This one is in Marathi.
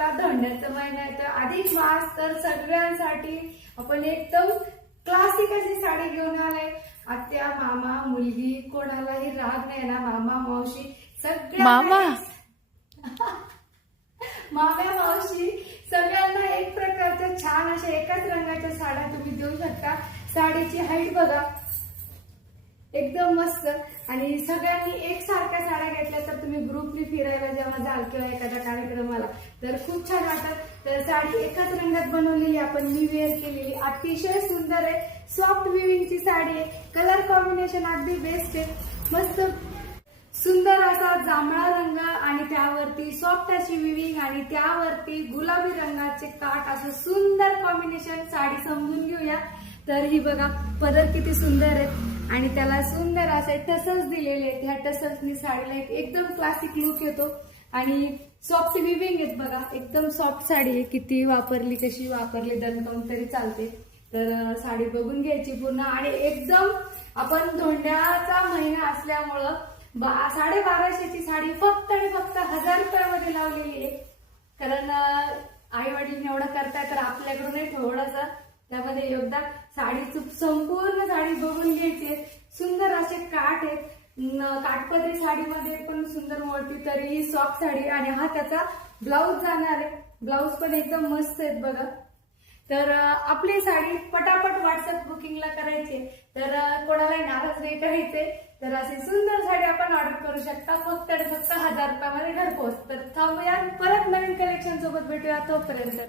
आपला धोंड्याचा महिना येतो, अधिक मास, तर सगळ्यांसाठी आपण एकदम क्लासिक अशी साडी घेऊन आले। आत्या, मामा, मुलगी कोणालाही राग नाही ना, मामा मावशी सगळ्या मामा माम्या मावशी सगळ्यांना एक प्रकारच्या छान अशा एकाच रंगाच्या साड्या तुम्ही देऊ शकता। साडीची हाईट बघा एकदम मस्त, आणि सगळ्यांनी एकसारख्या साड्या घेतल्या तर तुम्ही ग्रुपनी फिरायला जेव्हा जाल किंवा एखाद्या कार्यक्रमाला तर खूप छान वाटत। तर साडी एकाच रंगात बनवलेली आपण मी वेअर केलेली, अतिशय सुंदर आहे, सॉफ्ट विविंगची साडी आहे, कलर कॉम्बिनेशन अगदी बेस्ट आहे, मस्त सुंदर असा जांभळा रंग आणि त्यावरती सॉफ्ट अशी विविंग आणि त्यावरती गुलाबी रंगाचे काठ, असं सुंदर कॉम्बिनेशन। साडी समजून घेऊया। तर ही बघा पदर किती सुंदर आहेत आणि त्याला सुंदर असे टसल्स दिलेले आहेत। ह्या टसल्सनी साडीला एकदम क्लासिक लुक येतो आणि सॉफ्ट विविंग आहेत बघा, एकदम सॉफ्ट साडी आहे, किती वापरली कशी वापरली दणकावून तरी चालते। तर साडी बघून घ्यायची पूर्ण, आणि एकदम आपण धोंड्याचा महिना असल्यामुळं 1250ची साडी फक्त आणि फक्त 1000 रुपयामध्ये लावलेली आहे। कारण आई वडील एवढं करताय तर आपल्याकडूनही थोडंसं त्यामध्ये योगदान। साडी संपूर्ण साडी बघून घ्यायची, सुंदर असे काठ आहेत, काठपदरी साडीमध्ये पण सुंदर मोठी, तरी सॉफ्ट साडी, आणि हा त्याचा ब्लाऊज जाणार आहे, ब्लाऊज पण एकदम मस्त आहेत बघा। तर आपली साडी पटापट व्हॉट्सअप बुकिंगला करायची, तर कोणालाही नाराज नाही करायचे, तर अशी सुंदर साडी आपण ऑर्डर करू शकता फक्त आणि फक्त 1000 रुपयामध्ये घरपोच। तर थांबूया, परत नवीन कलेक्शन सोबत भेटूया, तोपर्यंत